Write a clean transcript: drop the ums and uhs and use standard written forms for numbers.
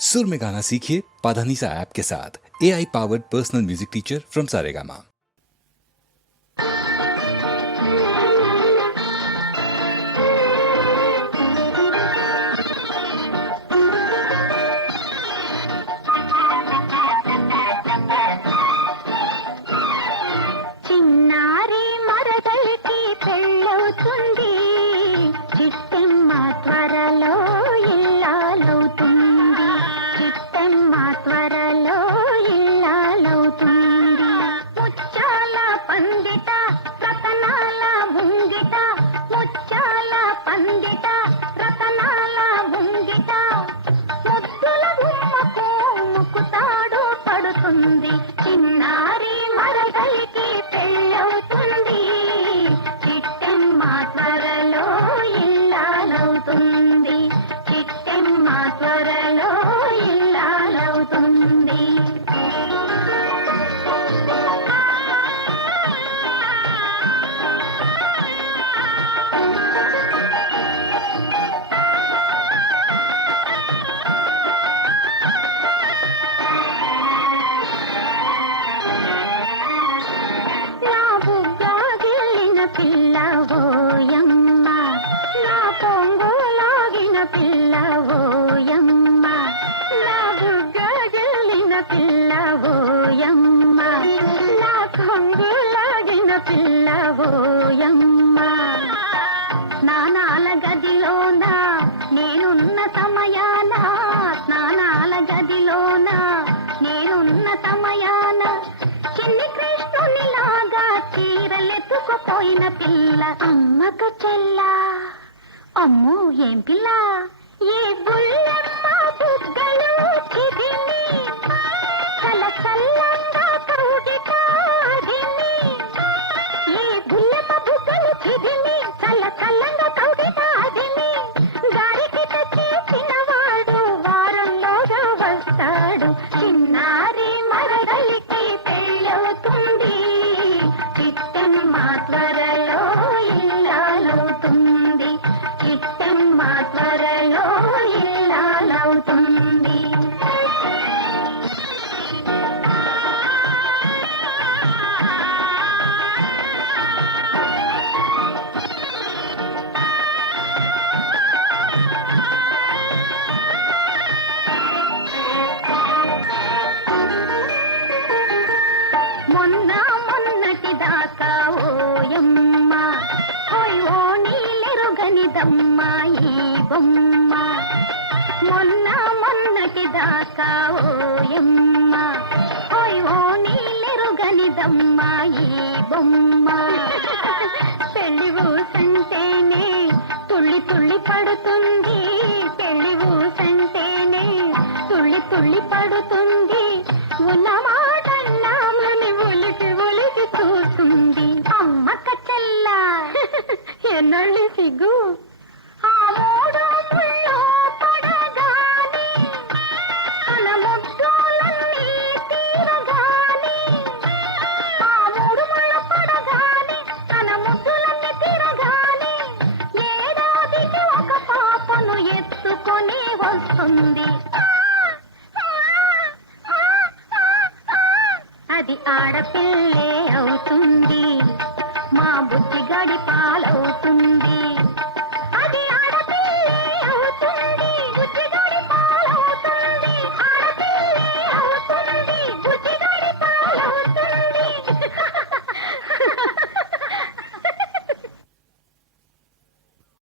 सुर में गाना सीखिए पाधानीसा ऐप के साथ। AI powered personal music teacher from Saregama. స్నానాల గదిలోన నేనున్న సమయాన చిన్ని కృష్ణునిలాగా చీరలెత్తుకుపోయిన పిల్ల అమ్మక చెల్ల. అమ్మో ఏం పిల్ల, ఏ బుల్లెమ్మ బుగ్గలు చిదిమి చల్ల చల్లంగా కౌగిటాడిని, ఏ బుల్లెమ్మ బుగ్గలు చిదిమి చల్ల చల్లంగా కౌగిటాడిని, గారికి తెచ్చి చిన్నవాడు వారంలోగా వస్తాడు. చిన్నారి మరదలికి పెళ్ళవుతుంది, చిట్టమ్మ త్వరలో ఇల్లాలవుతుంది, చిట్టమ్మ త్వరలో ఇల్లాలవుతుంది. మొన్నటి దాకా ఓయమ్మ ఓ నీలెరుగనిదమ్మ ఈ బొమ్మ, మొన్నటి దాకా ఓయమ్మ ఓ నీలెరుగనిదమ్మ ఈ బొమ్మ. పెళ్లి ఊసంటేనే తుళ్ళి తుళ్ళి పడుతుంది, పెళ్లి ఊసంటేనే తుళ్ళి తుళ్ళి పడుతుంది, ఉన్నమాటల్లా మని ఒలిసి ఒలిసి చూస్తుంది. అమ్మక చెల్ల ఎన్నళ్ళి సిగ్గు, ఆ మూడు ముళ్ళు పడగాని తన ముద్దులన్నీ తీరగాని, ఆ మూడు ముళ్ళు పడగాని తన ముద్దులన్నీ తీరగాని, ఏడాదికి ఒక పాపను ఎత్తుకొని వస్తుంది. అది ఆడపిల్లే అవుతుంది, మా బుద్ధి గడి పాలవుతుంది.